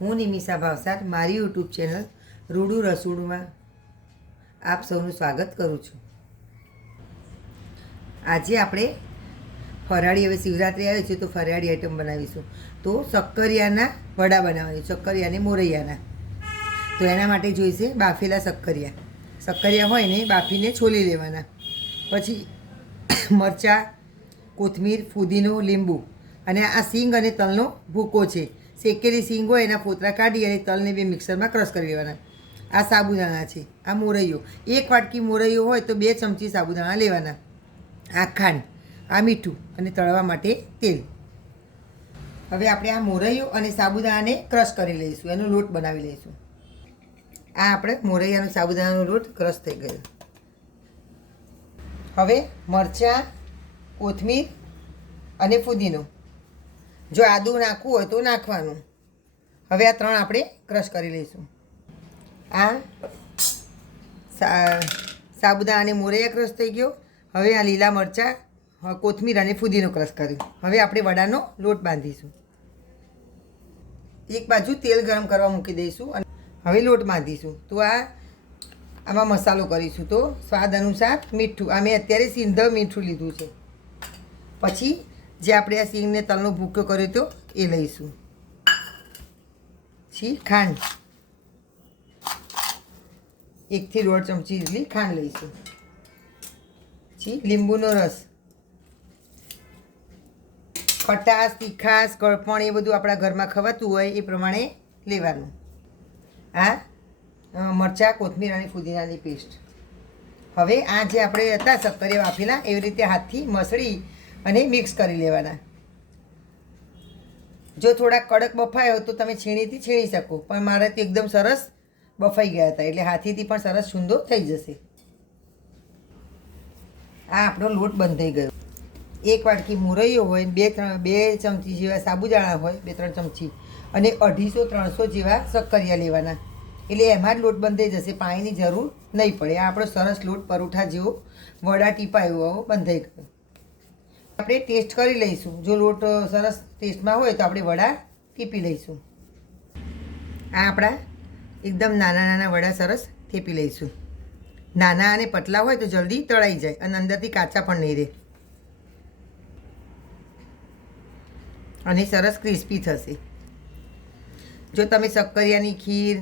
હું નિમિષા ભાવસાર મારી YouTube channel રૂડું રસોડુંમાં આપ સૌનું સ્વાગત કરું છું. આજે આપણે ફરાળી, હવે શિવરાત્રિ આવે છે તો ફરાળી આઈટમ બનાવીશું. તો શક્કરિયાના વડા બનાવવાની, શક્કરિયા અને મોરૈયાના. તો એના માટે જોઈશે બાફેલા શક્કરિયા. શક્કરિયા હોય ને બાફીને છોલી લેવાના. પછી મરચાં, કોથમીર, ફુદીનો, લીંબુ અને આ સિંગ અને તલનો ભૂકો છે. શેકેલી સિંગ હોય એના ફોતરા કાઢી અને તલને બે મિક્સરમાં ક્રશ કરી લેવાના. આ સાબુદાણા છે. આ મોરૈયો, 1 વાટકી મોરૈયો હોય તો 2 ચમચી સાબુદાણા લેવાના. આ ખાંડ, આ મીઠું અને તળવા માટે તેલ. હવે આપણે આ મોરૈયો અને સાબુદાણાને ક્રશ કરી લઈશું, એનો લોટ બનાવી લઈશું. આ આપણે મોરૈયાનો સાબુદાણાનો લોટ ક્રશ થઈ ગયો. હવે મરચાં, કોથમીર અને ફુદીનો, જો આદું નાખવું હોય તો નાખવાનું. હવે આ 3 આપણે ક્રશ કરી લઈશું. આ સાબુદાણા અને મોરૈયા ક્રશ થઈ ગયો. હવે આ લીલા મરચાં, કોથમીર અને ફુદીનો ક્રશ કર્યું. હવે આપણે વડાનો લોટ બાંધીશું. એક બાજુ તેલ ગરમ કરવા મૂકી દઈશું અને હવે લોટ બાંધીશું. તો આમાં મસાલો કરીશું. તો સ્વાદ અનુસાર મીઠું, આ મેં અત્યારે સિંધવ મીઠું લીધું છે. પછી જે આપણે આ સિંગને તલનો ભૂકો કર્યો તો એ લઈશું. પછી ખાંડ, 1 થી 1.5 ચમચી જેટલી ખાંડ લઈશું. પછી લીંબુનો રસ, ખટાશ, તીખાશ, કળપણ એ બધું આપણા ઘરમાં ખવાતું હોય એ પ્રમાણે લેવાનું. આ મરચાં, કોથમીર અને ફુદીનાની પેસ્ટ. હવે આ જે આપણે હતા શક્કરિયા બાફેલા એવી રીતે હાથથી મસળી અને મિક્સ કરી લેવાના. જો થોડા કડક બફાય હોય તો તમે છીણીથી છીણી શકો, પણ મારે તો એકદમ સરસ બફાઈ ગયા હતા એટલે હાથીથી પણ સરસ છૂંદો થઈ જશે. આ આપણો લોટ બંધાઈ ગયો. 1 વાટકી મોરૈયો હોય, 2 ચમચી જેવા સાબુદાણા હોય, 2-3 ચમચી, અને 250-300 જેવા શક્કરિયા લેવાના. એટલે એમાં જ લોટ બંધાઈ જશે, પાણીની જરૂર નહીં પડે. આ આપણો સરસ લોટ પરોઠા જેવો વડા ટીપા એવો બંધાઈ ગયો. આપણે ટેસ્ટ કરી લઈશું. જો લોટ સરસ ટેસ્ટમાં હોય તો આપણે વડા ટીપી લઈશું. આ આપણા એકદમ નાના નાના વડા સરસ થેપી લઈશું. નાના અને પતલા હોય તો જલ્દી તળાઈ જાય અને અંદરથી કાચા પણ નહીં રહે અને સરસ ક્રિસ્પી થશે. જો તમે શક્કરિયાની ખીર,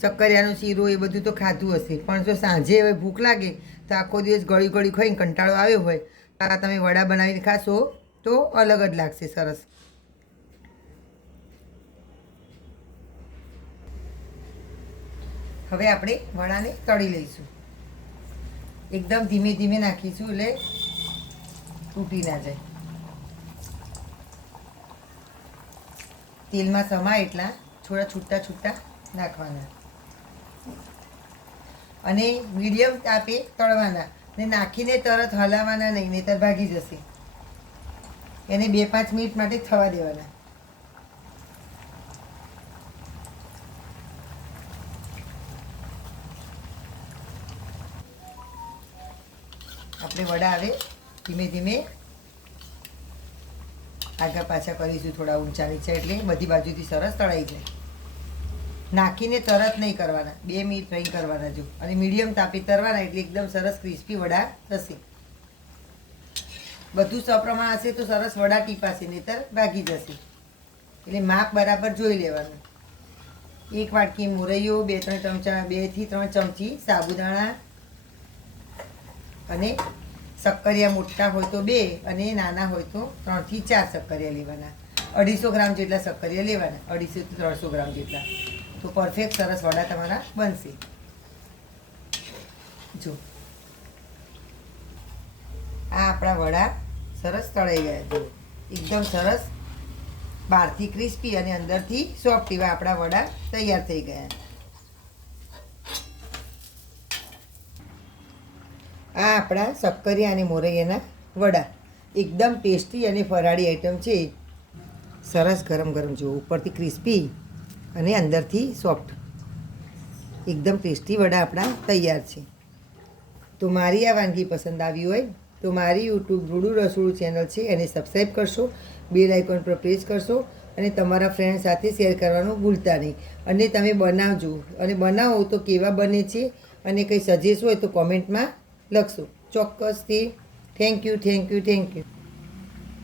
શક્કરિયાનો શીરો એ બધું તો ખાધું હશે, પણ જો સાંજે હવે ભૂખ લાગે તો આખો દિવસ ગળી ગળી ખાઈને કંટાળો આવ્યો હોય, આ તમે વડા બનાવીને ખાશો તો અલગ જ લાગશે સરસ. હવે આપણે વડાને તળી લઈશું. એકદમ ધીમે ધીમે નાખીશું એટલે તૂટી ના જાય. તેલમાં સમાય એટલા થોડા છૂટા છૂટા નાખવાના અને મીડિયમ તાપે તળવાના. ને નાખીને તરત હલાવવાના નહીં, નહીંતર ભાગી જશે. એને 2-5 મિનિટ માટે થવા દેવાના. આપણે વડા હવે ધીમે ધીમે આગા પાછા કરીશું, થોડા ઊંચા નીચા, એટલે બધી બાજુથી સરસ તળાઈ જાય. નાખીને તરત નહીં કરવાના, 2 મિનિટ નહીં કરવાના જો, અને મીડિયમ તાપે તરવાના એટલે એકદમ સરસ ક્રિસ્પી વડા થશે. બધું સપ્રમાણ હશે તો સરસ વડા ટીપાશે, નહીંતર ભાગી જશે. એટલે માપ બરાબર જોઈ લેવાનું. 1 વાટકી મોરૈયો, 2 થી 3 ચમચી સાબુદાણા અને શક્કરિયા મોટા હોય તો 2 અને નાના હોય તો 3 થી 4 શક્કરિયા લેવાના. 250 ગ્રામ જેટલા શક્કરિયા લેવાના, 250 થી 300 ગ્રામ જેટલા. તો પરફેક્ટ સરસ વડા તમારા બનશે. જો આ આપણા વડા સરસ તળાઈ ગયા. જો એકદમ સરસ બહારથી ક્રિસ્પી અને અંદરથી સોફ્ટ એવા આપણા વડા તૈયાર થઈ ગયા. આ આપણા શક્કરિયા અને મોરૈયાના વડા એકદમ ટેસ્ટી અને ફરાળી આઈટમ છે. સરસ ગરમ ગરમ જો, ઉપરથી ક્રિસ્પી અને અંદરથી સોફ્ટ, એકદમ ટેસ્ટી વડા આપણા તૈયાર છે. તો મારી આ વાનગી પસંદ આવી હોય તો મારી યુટ્યુબ રૂડું રસોડું ચેનલ છે એને સબસ્ક્રાઈબ કરશો, બેલ આઇકોન પર પ્રેસ કરશો અને તમારા ફ્રેન્ડ સાથે શેર કરવાનું ભૂલતા નહીં. અને તમે બનાવજો, અને બનાવો તો કેવા બને છે અને કંઈ સજેસ્ટ હોય તો કોમેન્ટમાં લખશો ચોક્કસથી. Thank you.